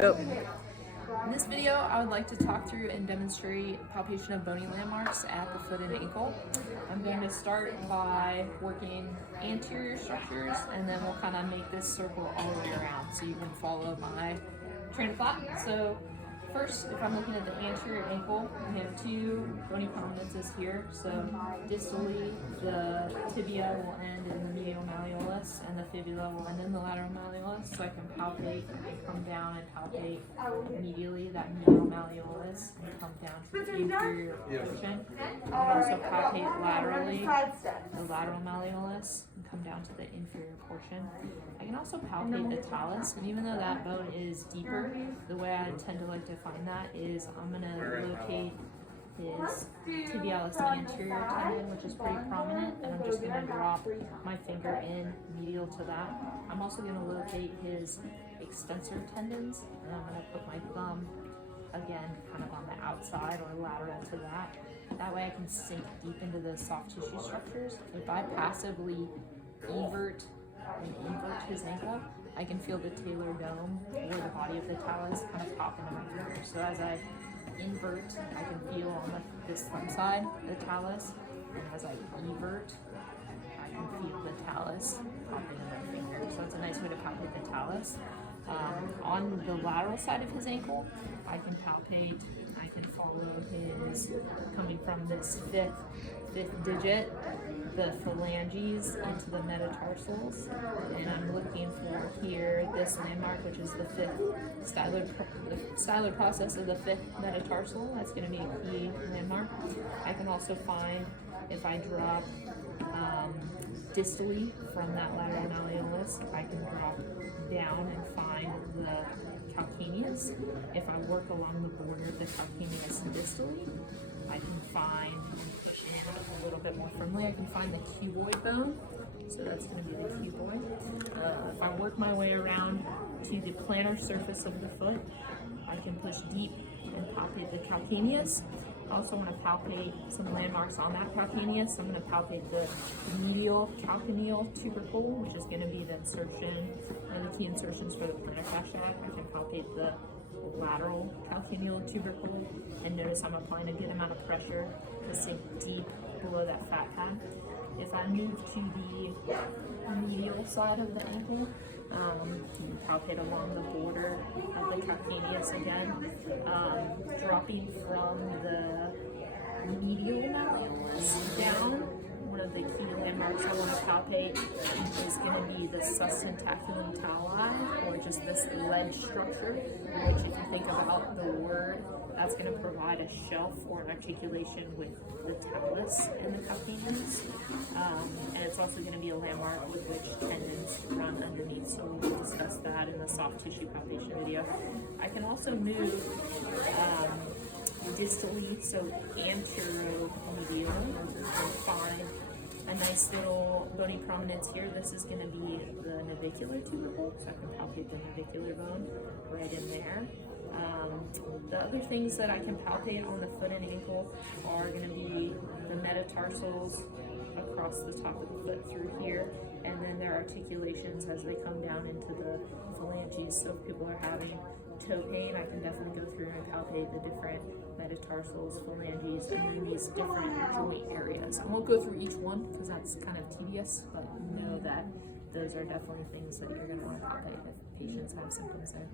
In this video, I would like to talk through and demonstrate palpation of bony landmarks at the foot and ankle. I'm going to start by working anterior structures, and then we'll kind of make this circle all the way around so you can follow my train of thought. So first, if I'm looking at the anterior ankle, we have two bony prominences here. So distally, the tibia will end in the medial malleolus, and the fibula will end in the lateral malleolus. So I can palpate and come down and palpate medially that medial malleolus and come down to the inferior portion. I can also palpate laterally the lateral malleolus and come down to the inferior portion. I can also palpate the talus, and even though that bone is deeper, the way I tend to like to find that is I'm going to locate his tibialis anterior tendon, which is pretty prominent, and I'm just going to drop my finger in medial to that. I'm also going to locate his extensor tendons, and I'm going to put my thumb again kind of on the outside or lateral to that. That way I can sink deep into the soft tissue structures. If I passively evert his ankle, I can feel the talar dome or the body of the talus kind of pop into my finger. So as I invert, I can feel on this thumb side the talus, and as I evert, I can feel the talus pop into my finger. So it's a nice way to palpate the talus. On the lateral side of his ankle, I can palpate, I can follow his, coming from this fifth digit, the phalanges into the metatarsals, and I'm looking for here this landmark, which is the fifth styloid process of the fifth metatarsal. That's going to be a key landmark. I can also find, if I drop distally from that lateral malleolus, I can drop down and find the calcaneus. If I work along the border of the calcaneus distally, I can find, push in a little bit more firmly, I can find the cuboid bone. So that's going to be the cuboid. If I work my way around to the plantar surface of the foot, I can push deep and palpate the calcaneus. I also want to palpate some landmarks on that calcaneus. I'm going to palpate the medial calcaneal tubercle, which is going to be the insertion, one of the key insertions for the plantar fascia. I can palpate the lateral calcaneal tubercle, and notice I'm applying a good amount of pressure to sink deep below that fat pad. If I move to the medial side of the ankle, you palpate along the border of the calcaneus again, dropping from the medial malleolus down. One of the key landmarks I want to palpate is going to be the sustentaculum tali, or just this ledge structure, which, if you think about the word, that's going to provide a shelf or articulation with the talus and the calcaneus. And it's also going to be a landmark with which tendons run underneath, so we'll discuss that in the soft tissue palpation video. I can also move distally, so anteromedial, and find a nice little bony prominence here. This is going to be the navicular tubercle, so I can palpate the navicular bone right in there. The other things that I can palpate on the foot and ankle are going to be the metatarsals across the top of the foot through here, and then their articulations as they come down into the phalanges. So if people are having toe pain, I can definitely go through and palpate the different metatarsals, phalanges, and then these different joint areas. I won't go through each one because that's kind of tedious, but know that those are definitely things that you're going to want to palpate if patients have symptoms there.